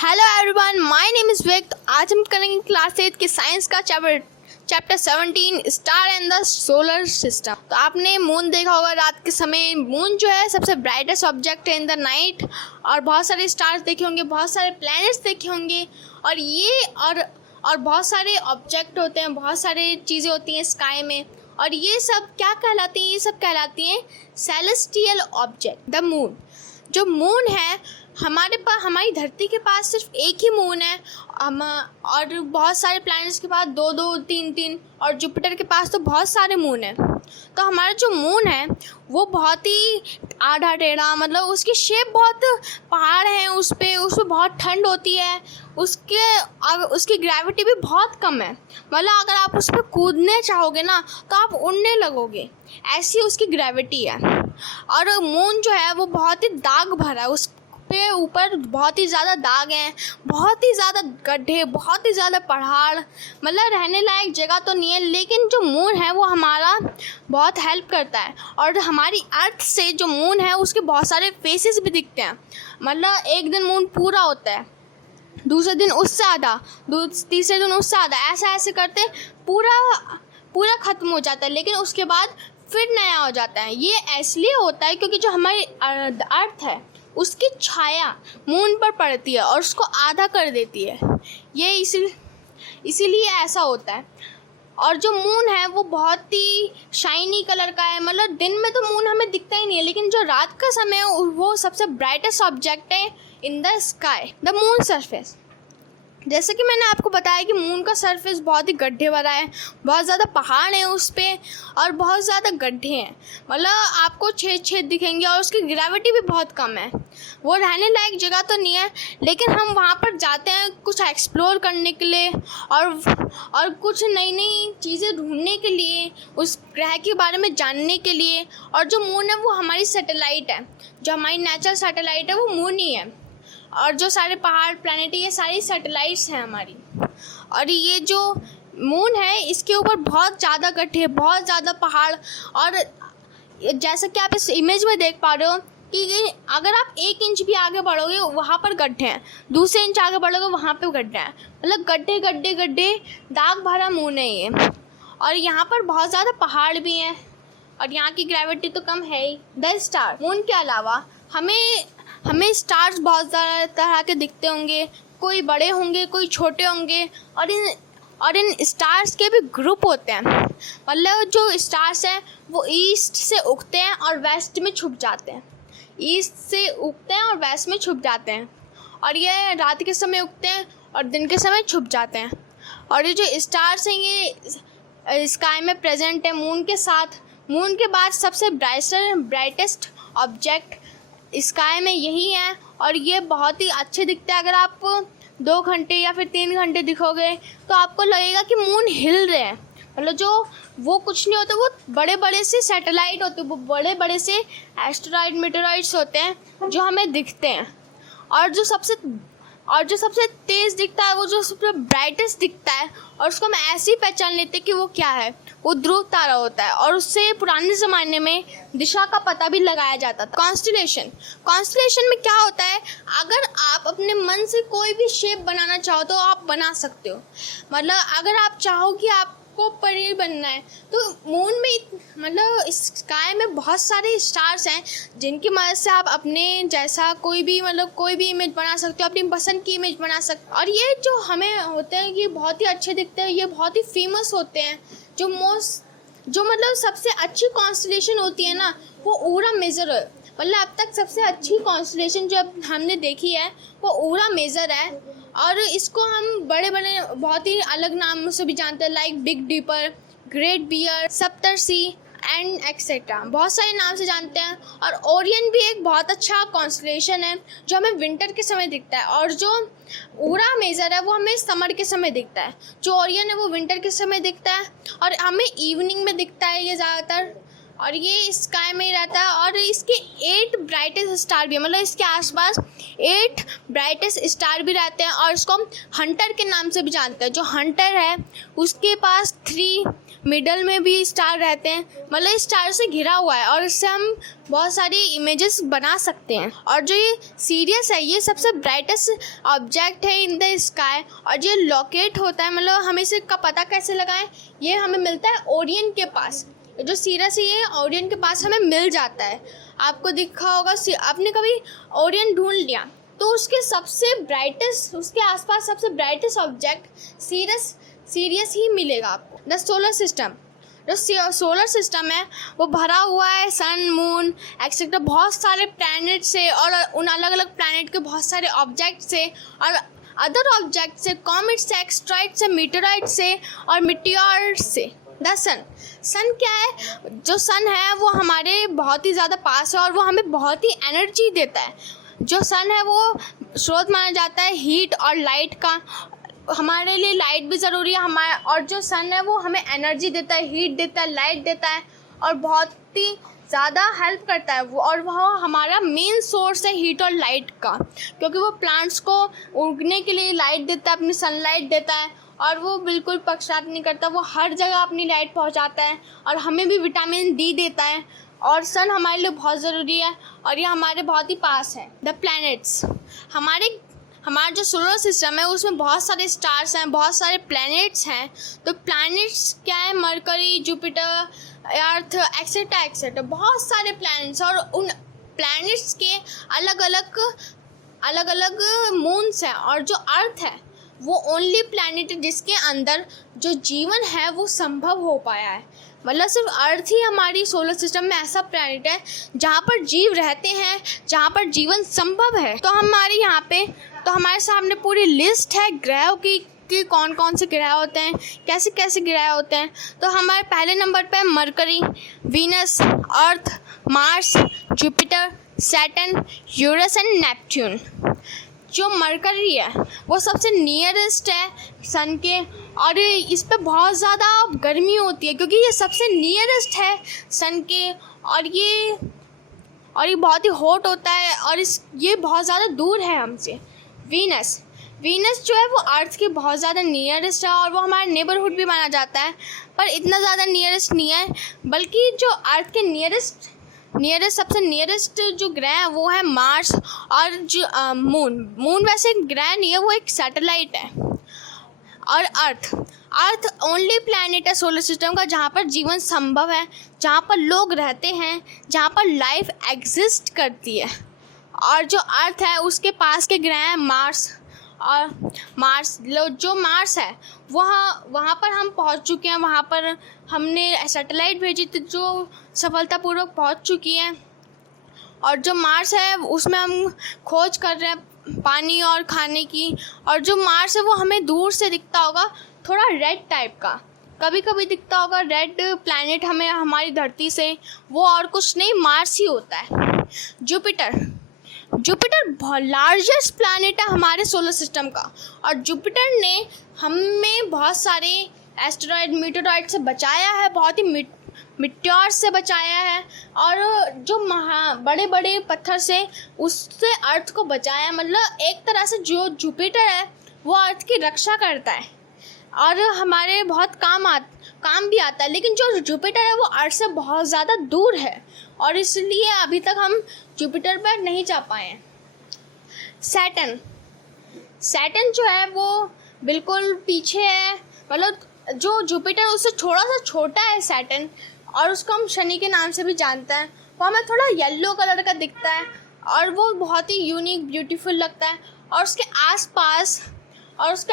Hello everyone, my name is Vik. आज हम करेंगे क्लास 8 की साइंस का chapter 17 star and the solar system. तो आपने मून देखा होगा रात के समय। मून जो है सबसे ब्राइटेस्ट ऑब्जेक्ट है इन द नाइट, और बहुत सारे स्टार्स देखे होंगे, बहुत सारे प्लैनेट्स देखे होंगे, और बहुत सारे ऑब्जेक्ट होते हैं, बहुत सारी चीज़ें होती हैं स्काई में। और ये सब क्या कहलाती हैं? ये सब कहलाती हैं सेलेस्टियल ऑब्जेक्ट। द मून, जो मून है हमारी धरती के पास सिर्फ एक ही मून है, और बहुत सारे प्लैनेट्स के पास दो दो तीन तीन, और जुपिटर के पास तो बहुत सारे मून हैं। तो हमारा जो मून है वो बहुत ही आधा टेढ़ा, मतलब उसकी शेप बहुत, पहाड़ हैं उस पर बहुत ठंड होती है, उसकी ग्रेविटी भी बहुत कम है। मतलब अगर आप उस पर कूदने चाहोगे ना तो आप उड़ने लगोगे, ऐसी उसकी ग्रेविटी है। और मून जो है वो बहुत ही दाग भरा है, उस पे ऊपर बहुत ही ज़्यादा दाग हैं, बहुत ही ज़्यादा गड्ढे, बहुत ही ज़्यादा पहाड़, मतलब रहने लायक जगह तो नहीं है। लेकिन जो मून है वो हमारा बहुत हेल्प करता है, और हमारी अर्थ से जो मून है उसके बहुत सारे फेसेस भी दिखते हैं। मतलब एक दिन मून पूरा होता है, दूसरे दिन उससे आधा, तीसरे दिन उससे आधा, ऐसा ऐसे करते पूरा ख़त्म हो जाता है, लेकिन उसके बाद फिर नया हो जाता है। ये इसलिए होता है क्योंकि जो हमारी अर्थ है उसकी छाया मून पर पड़ती है और उसको आधा कर देती है। ये इसीलिए ऐसा होता है। और जो मून है वो बहुत ही शाइनी कलर का है। मतलब दिन में तो मून हमें दिखता ही नहीं है, लेकिन जो रात का समय है वो सबसे ब्राइटेस्ट ऑब्जेक्ट है in the sky, the moon surface. जैसे कि मैंने आपको बताया कि मून का सरफेस बहुत ही गड्ढे भरा है, बहुत ज़्यादा पहाड़ हैं उस पर, और बहुत ज़्यादा गड्ढे हैं। मतलब आपको छेद दिखेंगे, और उसकी ग्रेविटी भी बहुत कम है। वो रहने लायक जगह तो नहीं है, लेकिन हम वहाँ पर जाते हैं कुछ एक्सप्लोर करने के लिए, और कुछ नई नई चीज़ें ढूंढने के लिए, उस ग्रह के बारे में जानने के लिए। और जो मून है वो हमारी सैटेलाइट है, जो हमारी नेचुरल सैटेलाइट है वो मून ही है। और जो सारे पहाड़, प्लैनेट, ये सारी सैटेलाइट्स हैं हमारी। और ये जो मून है इसके ऊपर बहुत ज़्यादा गड्ढे, बहुत ज़्यादा पहाड़, और जैसा कि आप इस इमेज में देख पा रहे हो कि अगर आप 1 इंच भी आगे बढ़ोगे वहाँ पर गड्ढे हैं, दूसरे इंच आगे बढ़ोगे वहाँ पे गड्ढे हैं। मतलब गड्ढे गड्ढे गड्ढे, दाग भरा मून है ये। और यहाँ पर बहुत ज़्यादा पहाड़ भी हैं, और यहाँ की ग्रेविटी तो कम है ही। द स्टार, मून के अलावा हमें स्टार्स बहुत ज़्यादा तरह के दिखते होंगे, कोई बड़े होंगे, कोई छोटे होंगे, और इन स्टार्स के भी ग्रुप होते हैं। मतलब जो स्टार्स हैं वो ईस्ट से उगते हैं और वेस्ट में छुप जाते हैं, ईस्ट से उगते हैं और वेस्ट में छुप जाते हैं। और ये रात के समय उगते हैं और दिन के समय छुप जाते हैं। और ये जो स्टार्स हैं ये स्काई में प्रेजेंट है मून के साथ। मून के बाद सबसे ब्राइटेस्ट ऑब्जेक्ट स्काई में यही है, और ये बहुत ही अच्छे दिखते हैं। अगर आप 2 घंटे या फिर 3 घंटे दिखोगे तो आपको लगेगा कि मून हिल रहे हैं। मतलब जो वो कुछ नहीं होते, वो बड़े बड़े से सैटेलाइट होते हैं, वो बड़े बड़े से एस्टेरॉइड मीटेरॉइड्स होते हैं जो हमें दिखते हैं। और जो सबसे तेज़ दिखता है, वो जो सबसे ब्राइटेस्ट दिखता है, और उसको हम ऐसे ही पहचान लेते हैं कि वो क्या है, वो ध्रुव तारा होता है। और उससे पुराने ज़माने में दिशा का पता भी लगाया जाता था। कॉन्स्टलेशन में क्या होता है, अगर आप अपने मन से कोई भी शेप बनाना चाहो तो आप बना सकते हो। मतलब अगर आप चाहो कि आपको परी बनना है तो मून में, मतलब स्काई में बहुत सारे स्टार्स हैं जिनकी मदद से आप अपने जैसा कोई भी इमेज बना सकते हो, अपनी पसंद की इमेज बना सकते हो। और ये जो हमें होते हैं ये बहुत ही अच्छे दिखते हैं, ये बहुत ही फेमस होते हैं। जो मतलब सबसे अच्छी कॉन्स्टलेशन होती है ना वो ऊरा मेजर है। मतलब अब तक सबसे अच्छी कॉन्स्टलेशन जो हमने देखी है वो ऊरा मेजर है। और इसको हम बड़े बड़े बहुत ही अलग नामों से भी जानते हैं, like big dipper, great bear, Saptarshi and etcetera, बहुत सारे नाम से जानते हैं। और ओरियन भी एक बहुत अच्छा कॉन्स्टलेशन है जो हमें विंटर के समय दिखता है, और जो ऊरा मेजर है वो हमें समर के समय दिखता है। जो ओरियन है वो विंटर के समय दिखता है, और हमें इवनिंग में दिखता है ये ज़्यादातर, और ये स्काई में ही रहता है। और इसके 8 ब्राइटेस्ट स्टार भी है, मतलब इसके आसपास 8 ब्राइटेस्ट स्टार भी रहते हैं। और इसको हम हंटर के नाम से भी जानते हैं। जो हंटर है उसके पास 3 मिडल में भी स्टार रहते हैं, मतलब स्टार से घिरा हुआ है और इससे हम बहुत सारी इमेजेस बना सकते हैं। और जो ये सीरियस है ये सबसे ब्राइटेस्ट ऑब्जेक्ट है इन द स्काई, और जो लोकेट होता है मतलब हमें इसका पता कैसे लगाएं, ये हमें मिलता है ओरियन के पास। जो सीरियस है ये ओरियन के पास हमें मिल जाता है। आपको दिखा होगा, आपने कभी ओरियन ढूंढ लिया तो उसके सबसे ब्राइटेस्ट, उसके आसपास सबसे ब्राइटेस्ट ऑब्जेक्ट सीरियस ही मिलेगा आपको। द सोलर सिस्टम, जो सोलर सिस्टम है वो भरा हुआ है सन, मून एक्सेट्रा बहुत सारे प्लैनेट से, और उन अलग अलग प्लैनेट के बहुत सारे ऑब्जेक्ट से और अदर ऑब्जेक्ट से, कॉमेट से, एक्सट्राइड से, मीटेराइड से और मिटियोर से। द सन क्या है? जो सन है वो हमारे बहुत ही ज़्यादा पास है और वो हमें बहुत ही एनर्जी देता है। जो सन है वो स्रोत माना जाता है हीट और लाइट का। हमारे लिए लाइट भी ज़रूरी है हमारे, और जो सन है वो हमें एनर्जी देता है, हीट देता है, लाइट देता है और बहुत ही ज़्यादा हेल्प करता है वो। और वह हमारा मेन सोर्स है हीट और लाइट का, क्योंकि वो प्लांट्स को उगने के लिए लाइट देता है, अपनी सनलाइट देता है, और वो बिल्कुल पक्षपात नहीं करता, वो हर जगह अपनी लाइट पहुंचाता है और हमें भी विटामिन डी देता है। और सन हमारे लिए बहुत ज़रूरी है और ये हमारे बहुत ही पास है। द प्लैनेट्स, हमारा जो सोलर सिस्टम है उसमें बहुत सारे स्टार्स हैं, बहुत सारे प्लैनेट्स हैं। तो प्लैनेट्स क्या है? मरकरी, जुपिटर, अर्थ एक्सेट्रा एक्सेट्रा, बहुत सारे प्लैनेट्स, और उन प्लैनेट्स के अलग अलग मून्स हैं। और जो अर्थ है वो ओनली प्लैनेट है जिसके अंदर जो जीवन है वो संभव हो पाया है। मतलब सिर्फ अर्थ ही हमारी सोलर सिस्टम में ऐसा प्लैनेट है जहाँ पर जीव रहते हैं, जहाँ पर जीवन संभव है। तो हमारे सामने पूरी लिस्ट है ग्रहों की कौन कौन से ग्रह होते हैं, कैसे कैसे ग्रह होते हैं। तो हमारे पहले नंबर पे mercury, Venus, earth, Mars, Jupiter, Saturn, Uranus and Neptune. जो मरकरी है वो सबसे नियरेस्ट है सन के, और इस पे बहुत ज़्यादा गर्मी होती है क्योंकि ये सबसे नियरेस्ट है सन के, और ये बहुत ही हॉट होता है और ये बहुत ज़्यादा दूर है हमसे। वीनस जो है वो अर्थ के बहुत ज़्यादा नियरेस्ट है और वो हमारा नेबरहुड भी माना जाता है, पर इतना ज़्यादा नियरेस्ट नहीं है। बल्कि जो अर्थ के नियरेस्ट सबसे नियरेस्ट जो ग्रह है वो है मार्स, और जो मून वैसे ग्रह नहीं है, वो एक सैटेलाइट है। और अर्थ ओनली प्लैनेट है सोलर सिस्टम का जहाँ पर जीवन संभव है, जहाँ पर लोग रहते हैं, जहाँ पर लाइफ एग्जिस्ट करती है। और जो अर्थ है उसके पास के ग्रह हैं मार्स, और जो मार्स है वहाँ पर हम पहुँच चुके हैं, वहाँ पर हमने सैटेलाइट भेजी थी जो सफलतापूर्वक पहुँच चुकी है। और जो मार्स है उसमें हम खोज कर रहे हैं पानी और खाने की। और जो मार्स है वो हमें दूर से दिखता होगा थोड़ा रेड टाइप का, कभी कभी दिखता होगा रेड प्लैनेट हमें हमारी धरती से, वो और कुछ नहीं मार्स ही होता है। जुपिटर बहुत लार्जेस्ट प्लैनेट है हमारे सोलर सिस्टम का, और जुपिटर ने हमें बहुत सारे एस्टेरॉयड मीटेरॉयड से बचाया है, बहुत ही मिट्योर से बचाया है, और जो बड़े बड़े पत्थर से उससे अर्थ को बचाया है। मतलब एक तरह से जो जुपिटर है वो अर्थ की रक्षा करता है और हमारे बहुत काम भी आता है। लेकिन जो जुपिटर है वो अर्थ से बहुत ज़्यादा दूर है और इसलिए अभी तक हम जुपिटर पर नहीं जा पाए हैं। सैटर्न जो है वो बिल्कुल पीछे है, मतलब जो जुपिटर उससे थोड़ा सा छोटा है सैटर्न, और उसको हम शनि के नाम से भी जानते हैं। वो हमें थोड़ा येलो कलर का दिखता है और वो बहुत ही यूनिक ब्यूटीफुल लगता है। और उसके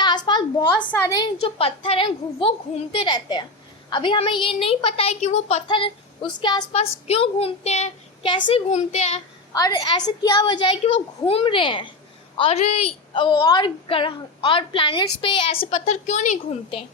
आसपास बहुत सारे जो पत्थर हैं वो घूमते रहते हैं। अभी हमें ये नहीं पता है कि वो पत्थर उसके आसपास क्यों घूमते हैं, कैसे घूमते हैं, और ऐसे क्या वजह है कि वो घूम रहे हैं, और प्लैनेट्स पे ऐसे पत्थर क्यों नहीं घूमते।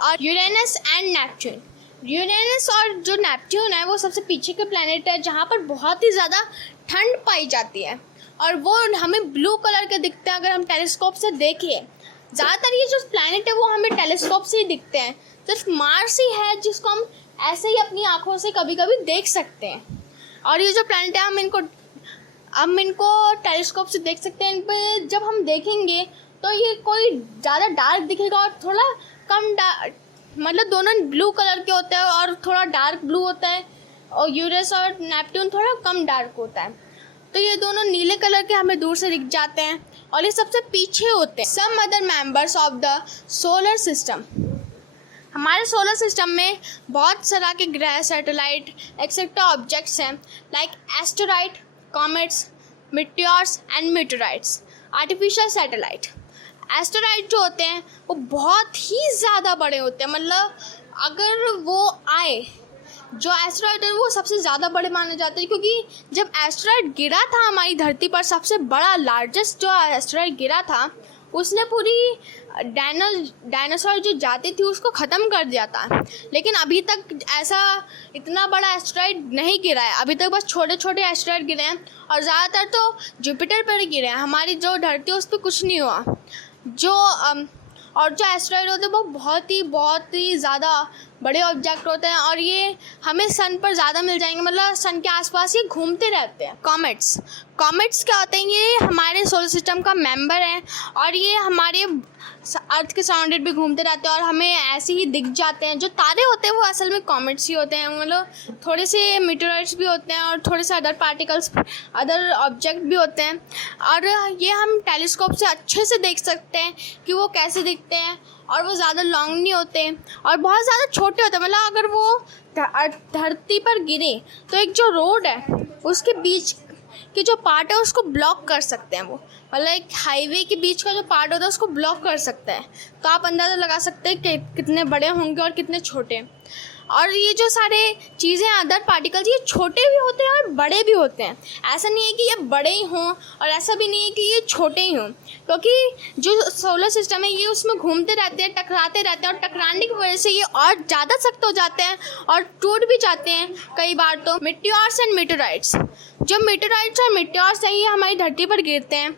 और यूरेनस एंड नेपच्यून, यूरेनस और जो नेपच्यून है वो सबसे पीछे के प्लैनेट है जहाँ पर बहुत ही ज़्यादा ठंड पाई जाती है, और वो हमें ब्लू कलर के दिखते हैं अगर हम टेलीस्कोप से देखें। ज़्यादातर ये जो प्लैनेट है वो हमें टेलीस्कोप से ही दिखते हैं, सिर्फ मार्स ही है जिसको हम ऐसे ही अपनी आँखों से कभी कभी देख सकते हैं। और ये जो प्लैनेट है हम इनको टेलीस्कोप से देख सकते हैं। इन पर जब हम देखेंगे तो ये कोई ज़्यादा डार्क दिखेगा और थोड़ा मतलब दोनों ब्लू कलर के होते हैं और थोड़ा डार्क ब्लू होता है, और यूरेनस और नेपट्टून थोड़ा कम डार्क होता है। तो ये दोनों नीले कलर के हमें दूर से दिख जाते हैं और ये सबसे पीछे होते हैं। Some other members of the solar system, हमारे सोलर सिस्टम में बहुत तरह के ग्रह, सैटेलाइट एक्सेट्रा ऑब्जेक्ट्स हैं, like asteroid, comets, meteors and meteorites. Artificial satellite, asteroid जो होते हैं वो बहुत ही ज़्यादा बड़े होते हैं, मतलब अगर वो आए, जो एस्टेरॉइड है वो सबसे ज़्यादा बड़े माने जाते हैं, क्योंकि जब एस्टेरॉइड गिरा था हमारी धरती पर, सबसे बड़ा लार्जेस्ट जो एस्टेरॉइड गिरा था, उसने पूरी डायनासोर जो जाति थी उसको ख़त्म कर दिया था। लेकिन अभी तक ऐसा इतना बड़ा एस्टेरॉइड नहीं गिरा है, अभी तक बस छोटे छोटे एस्टेरॉइड गिरे हैं, और ज़्यादातर तो जुपिटर पर ही गिरे हैं। हमारी जो धरती है उस पर कुछ नहीं हुआ। और जो एस्टेरॉइड होते हैं वो बहुत ही ज़्यादा बड़े ऑब्जेक्ट होते हैं, और ये हमें सन पर ज़्यादा मिल जाएंगे, मतलब सन के आसपास ये घूमते रहते हैं। कॉमेट्स क्या होते हैं? ये हमारे सोलर सिस्टम का मेंबर है, और ये हमारे अर्थ के सराउंडेड भी घूमते रहते हैं और हमें ऐसे ही दिख जाते हैं। जो तारे होते हैं वो असल में कॉमेट्स ही होते हैं, मतलब थोड़े से मीटेराइट्स भी होते हैं और थोड़े से अदर पार्टिकल्स, अदर ऑब्जेक्ट भी होते हैं, और ये हम टेलीस्कोप से अच्छे से देख सकते हैं कि वो कैसे दिखते हैं, और वो ज़्यादा लॉन्ग नहीं होते और बहुत ज़्यादा छोटे होते हैं। मतलब अगर वो धरती पर गिरे तो एक जो रोड है उसके बीच की जो पार्ट है उसको ब्लॉक कर सकते हैं। वो मतलब एक हाईवे के बीच का जो पार्ट होता है उसको ब्लॉक कर सकता है। तो आप अंदाज़ा लगा सकते हैं कि कितने बड़े होंगे और कितने छोटे। और ये जो सारे चीज़ें अदर पार्टिकल्स, ये छोटे भी होते हैं और बड़े भी होते हैं। ऐसा नहीं है कि ये बड़े ही हों और ऐसा भी नहीं है कि ये छोटे ही हों, क्योंकि जो सोलर सिस्टम है ये उसमें घूमते रहते हैं, टकराते रहते हैं, और टकराने की वजह से ये और ज़्यादा सख्त हो जाते हैं और टूट भी जाते हैं कई बार। तो मीटियोर्स एंड मीटेराइट्स, जो मीटेराइट्स और मीटियोर्स हैं ये हमारी धरती पर गिरते हैं,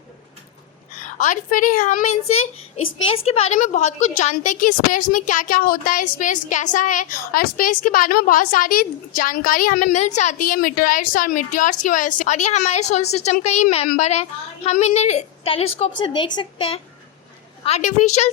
और फिर हम इनसे स्पेस के बारे में बहुत कुछ जानते हैं कि स्पेस में क्या क्या होता है, स्पेस कैसा है, और स्पेस के बारे में बहुत सारी जानकारी हमें मिल जाती है मीटेराइट्स और मीटियोर्स की वजह से। और ये हमारे सोलर सिस्टम का ही मेंबर है, हम इन्हें टेलीस्कोप से देख सकते हैं। आर्टिफिशियल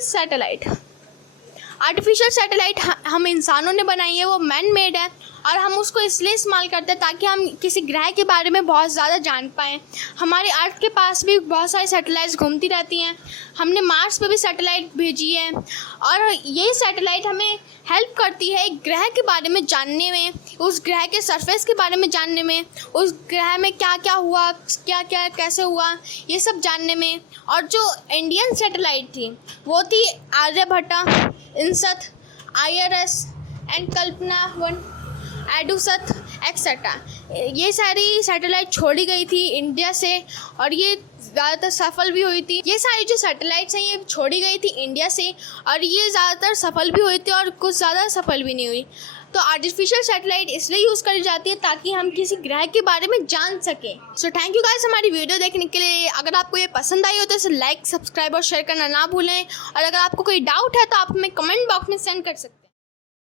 सैटेलाइट हम इंसानों ने बनाई है, वो मैन मेड है, और हम उसको इसलिए इस्तेमाल करते हैं ताकि हम किसी ग्रह के बारे में बहुत ज़्यादा जान पाएँ। हमारे अर्थ के पास भी बहुत सारी सैटेलाइट्स घूमती रहती हैं, हमने मार्स पे भी सैटेलाइट भेजी है, और ये सैटेलाइट हमें हेल्प करती है एक ग्रह के बारे में जानने में, उस ग्रह के सरफेस के बारे में जानने में, उस ग्रह में क्या क्या हुआ, क्या क्या कैसे हुआ, ये सब जानने में। और जो इंडियन सैटेलाइट थी वो थी Aryabhata, INSAT, IRS and Kalpana 1, EDUSAT etcetera. ये सारी सैटेलाइट छोड़ी गई थी इंडिया से, और ये ज़्यादातर सफल भी हुई थी। ये सारी जो सैटेलाइट्स हैं ये छोड़ी गई थी इंडिया से, और ये ज़्यादातर सफल भी हुई थी और कुछ ज़्यादा सफल भी नहीं हुई। तो आर्टिफिशियल सैटेलाइट इसलिए यूज़ करी जाती है ताकि हम किसी ग्रह के बारे में जान सकें। सो थैंक यू गाइस हमारी वीडियो देखने के लिए। अगर आपको ये पसंद आई हो तो इसे लाइक, सब्सक्राइब और शेयर करना ना भूलें, और अगर आपको कोई डाउट है तो आप हमें कमेंट बॉक्स में सेंड कर सकते हैं।